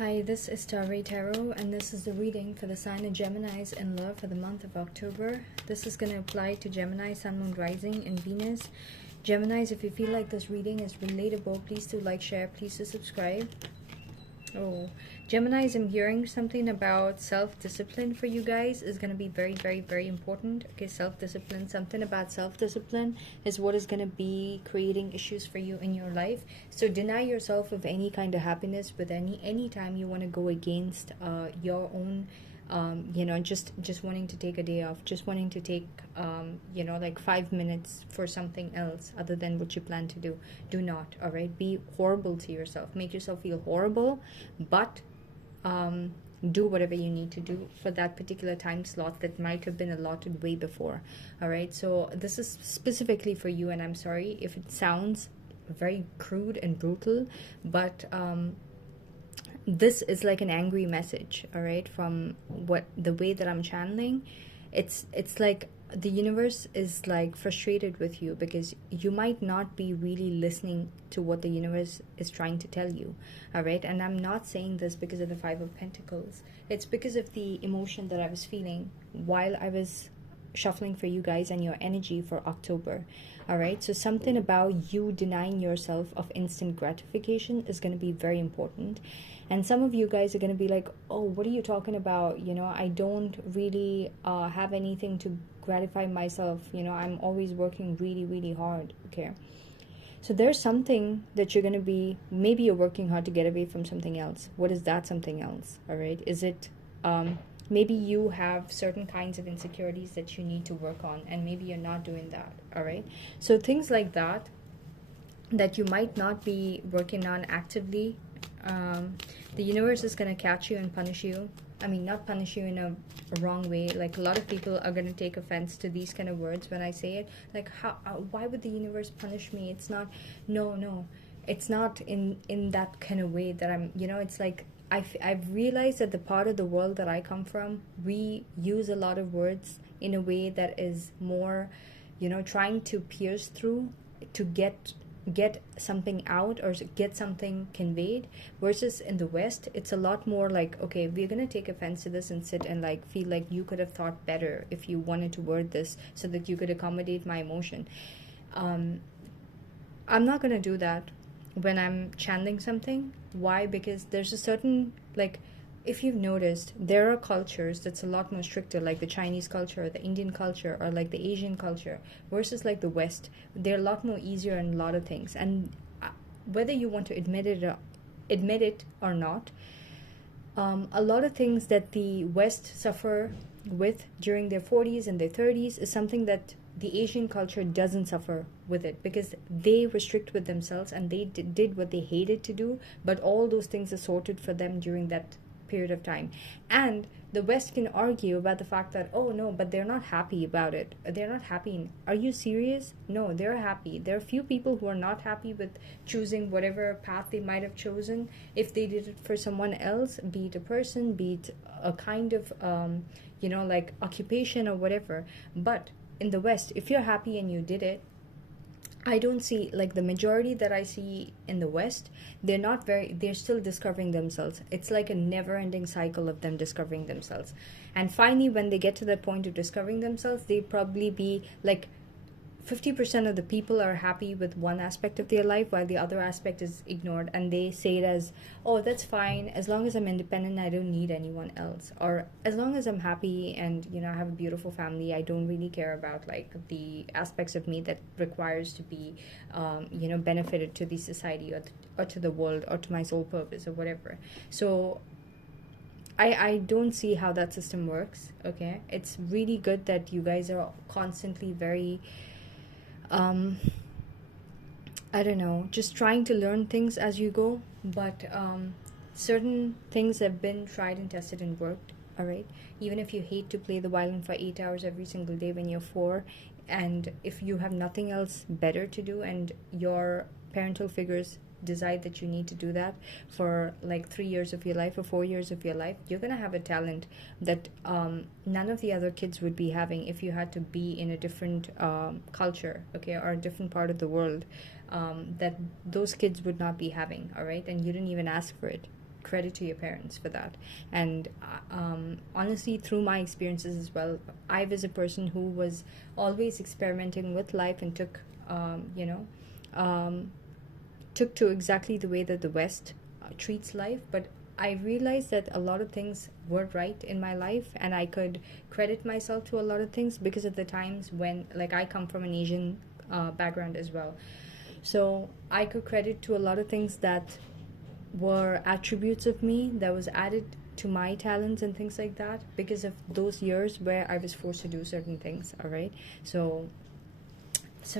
Hi, this is Starry Tarot, and this is the reading for the sign of Geminis in love for the month of October. This is going to apply to Gemini, Sun, Moon, Rising, and Venus. Geminis, if you feel like this reading is relatable, please do like, share, please do subscribe. Oh, Geminis, I'm hearing something about self-discipline for you guys is going to be very, very, very important. Okay, self-discipline, something about self-discipline is what is going to be creating issues for you in your life. So deny yourself of any kind of happiness with any time you want to go against your own just wanting to take a day off, just wanting to take like 5 minutes for something else other than what you plan to do. Do not, all right? Be horrible to yourself, make yourself feel horrible, but do whatever you need to do for that particular time slot that might have been allotted way before. All right, so this is specifically for you, and I'm sorry if it sounds very crude and brutal, but this is like an angry message, all right, from what the way that I'm channeling. It's like the universe is like frustrated with you because you might not be really listening to what the universe is trying to tell you, all right? And I'm not saying this because of the Five of Pentacles. It's because of the emotion that I was feeling while I was shuffling for you guys and your energy for October. All right, so something about you denying yourself of instant gratification is going to be very important. And some of you guys are going to be like, oh, what are you talking about? I don't really have anything to gratify myself. I'm always working really, really hard. Okay, so there's something that you're going to be, maybe you're working hard to get away from something else. What is that something else? All right, is it maybe you have certain kinds of insecurities that you need to work on, and maybe you're not doing that. All right, so things like that you might not be working on actively, the universe is going to catch you and punish you. I mean, not punish you in a wrong way. Like, a lot of people are going to take offense to these kind of words when I say it. Like, why would the universe punish me? It's not, no, it's not in that kind of way that I'm, it's like, I've realized that the part of the world that I come from, we use a lot of words in a way that is more, trying to pierce through to get something out or get something conveyed, versus in the West it's a lot more like, okay, we're gonna take offense to this and sit and like feel like you could have thought better if you wanted to word this so that you could accommodate my emotion. I'm not gonna do that when I'm channeling something. Why? Because there's a certain, like, if you've noticed, there are cultures that's a lot more stricter, like the Chinese culture or the Indian culture or like the Asian culture, versus like the West. They're a lot more easier in a lot of things. And whether you want to admit it or not, a lot of things that the West suffer with during their 40s and their 30s is something that the Asian culture doesn't suffer with it, because they restrict with themselves and they did what they hated to do, but all those things are sorted for them during that period of time. And the West can argue about the fact that, oh no, but they're not happy about it, they're not happy. Are you serious? No, they're happy. There are few people who are not happy with choosing whatever path they might have chosen if they did it for someone else, be it a person, be it a kind of like occupation or whatever. But in the West, if you're happy and you did it, I don't see, like, the majority that I see in the West, they're still discovering themselves. It's like a never-ending cycle of them discovering themselves. And finally, when they get to that point of discovering themselves, they probably be like 50% of the people are happy with one aspect of their life while the other aspect is ignored, and they say it as, oh, that's fine, as long as I'm independent, I don't need anyone else, or as long as I'm happy and I have a beautiful family, I don't really care about like the aspects of me that requires to be benefited to the society or to the world or to my sole purpose or whatever. So I don't see how that system works. Okay, it's really good that you guys are constantly very I don't know, just trying to learn things as you go, but certain things have been tried and tested and worked. All right, even if you hate to play the violin for 8 hours every single day when you're 4, and if you have nothing else better to do and your parental figures decide that you need to do that for like 3 years of your life or 4 years of your life, you're gonna have a talent that none of the other kids would be having if you had to be in a different culture, okay, or a different part of the world that those kids would not be having. All right, and you didn't even ask for it. credit to your parents for that. And honestly, through my experiences as well, I was a person who was always experimenting with life and took took to exactly the way that the West treats life. But I realized that a lot of things were right in my life, and I could credit myself to a lot of things because of the times when, like, I come from an Asian background as well. So I could credit to a lot of things that were attributes of me that was added to my talents and things like that because of those years where I was forced to do certain things. All right. So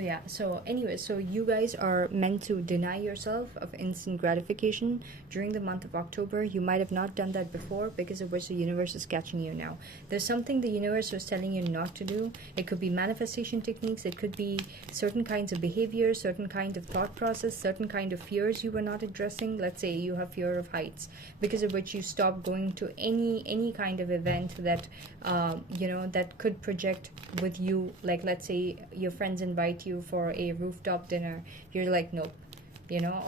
yeah, so anyway, so you guys are meant to deny yourself of instant gratification during the month of October. You might have not done that before, because of which the universe is catching you now. There's something the universe was telling you not to do. It could be manifestation techniques, it could be certain kinds of behaviors, certain kind of thought process, certain kind of fears you were not addressing. Let's say you have fear of heights, because of which you stop going to any kind of event that that could project with you. Like, let's say your friends invite you for a rooftop dinner, you're like, nope.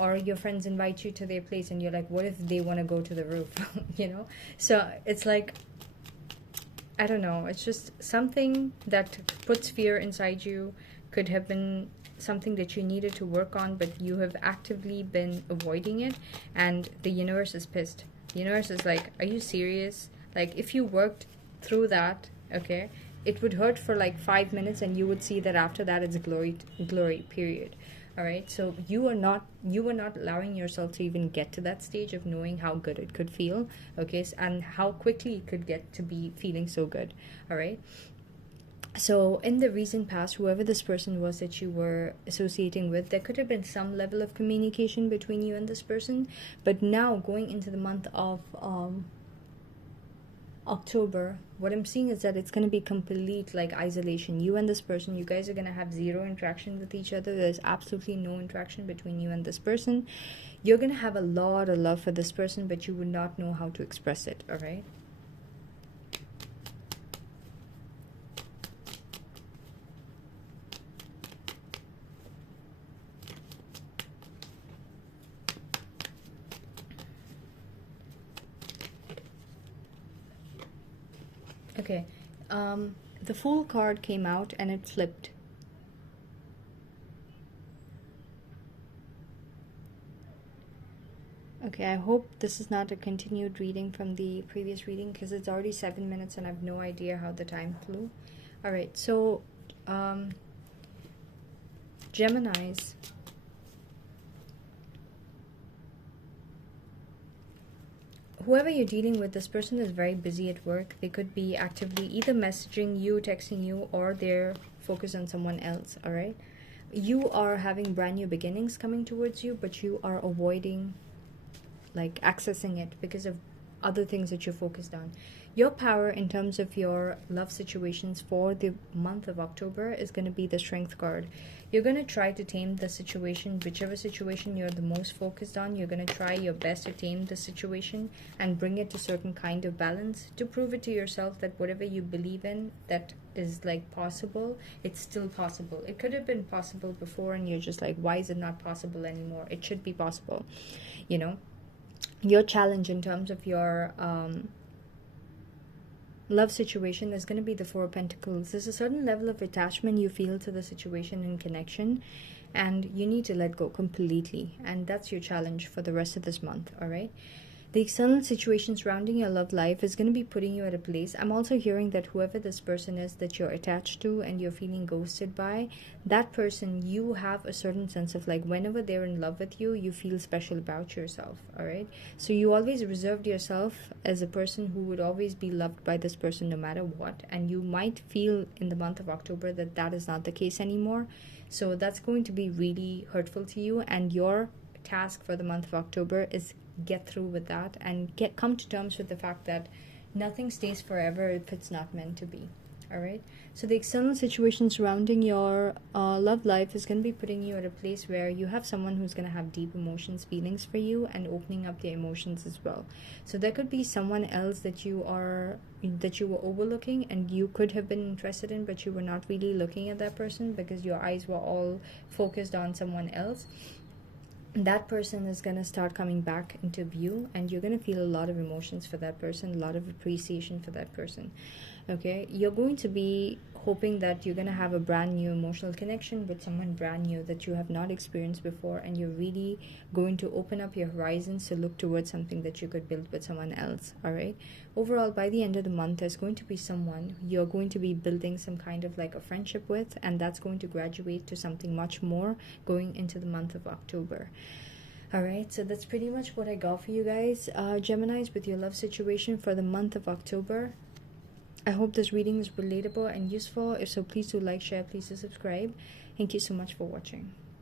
Or your friends invite you to their place and you're like, what if they want to go to the roof? So it's like, I don't know, it's just something that puts fear inside you. Could have been something that you needed to work on, but you have actively been avoiding it, and the universe is pissed. The universe is like, are you serious? Like, if you worked through that, okay, it would hurt for like 5 minutes, and you would see that after that it's glory period. All right, so you were not allowing yourself to even get to that stage of knowing how good it could feel, okay, and how quickly it could get to be feeling so good. All right, so in the recent past, whoever this person was that you were associating with, there could have been some level of communication between you and this person. But now, going into the month of October, what I'm seeing is that it's going to be complete, like, isolation. You and this person, you guys are going to have zero interaction with each other. There's absolutely no interaction between you and this person. You're going to have a lot of love for this person, but you would not know how to express it. All right. Okay, the Fool card came out and it flipped. Okay, I hope this is not a continued reading from the previous reading, because it's already 7 minutes and I have no idea how the time flew. Alright, so Geminis, whoever you're dealing with, this person is very busy at work. They could be actively either messaging you, texting you, or they're focused on someone else. All right, you are having brand new beginnings coming towards you, but you are avoiding, like, accessing it because of other things that you're focused on. Your power in terms of your love situations for the month of October is going to be the Strength card. You're going to try to tame the situation, whichever situation you're the most focused on. You're going to try your best to tame the situation and bring it to certain kind of balance, to prove it to yourself that whatever you believe in that is, like, possible, it's still possible. It could have been possible before and you're just like, why is it not possible anymore? It should be possible. Your challenge in terms of your love situation is going to be the Four of Pentacles. There's a certain level of attachment you feel to the situation and connection, and you need to let go completely, and that's your challenge for the rest of this month. All right, the external situation surrounding your love life is going to be putting you at a place. I'm also hearing that whoever this person is that you're attached to and you're feeling ghosted by, that person, you have a certain sense of, like, whenever they're in love with you, you feel special about yourself. All right, so you always reserved yourself as a person who would always be loved by this person no matter what, and you might feel in the month of October that that is not the case anymore. So that's going to be really hurtful to you, and your task for the month of October is get through with that and come to terms with the fact that nothing stays forever if it's not meant to be. All right, so the external situation surrounding your love life is going to be putting you at a place where you have someone who's going to have deep emotions, feelings for you, and opening up their emotions as well. So there could be someone else that you were overlooking and you could have been interested in, but you were not really looking at that person because your eyes were all focused on someone else. that person is going to start coming back into view, and you're going to feel a lot of emotions for that person, a lot of appreciation for that person. Okay, you're going to be hoping that you're going to have a brand new emotional connection with someone brand new that you have not experienced before, and you're really going to open up your horizons to look towards something that you could build with someone else. All right, overall, by the end of the month, there's going to be someone you're going to be building some kind of like a friendship with, and that's going to graduate to something much more going into the month of October. Alright, so that's pretty much what I got for you guys, Geminis, with your love situation for the month of October. I hope this reading is relatable and useful. If so, please do like, share, please do subscribe. Thank you so much for watching.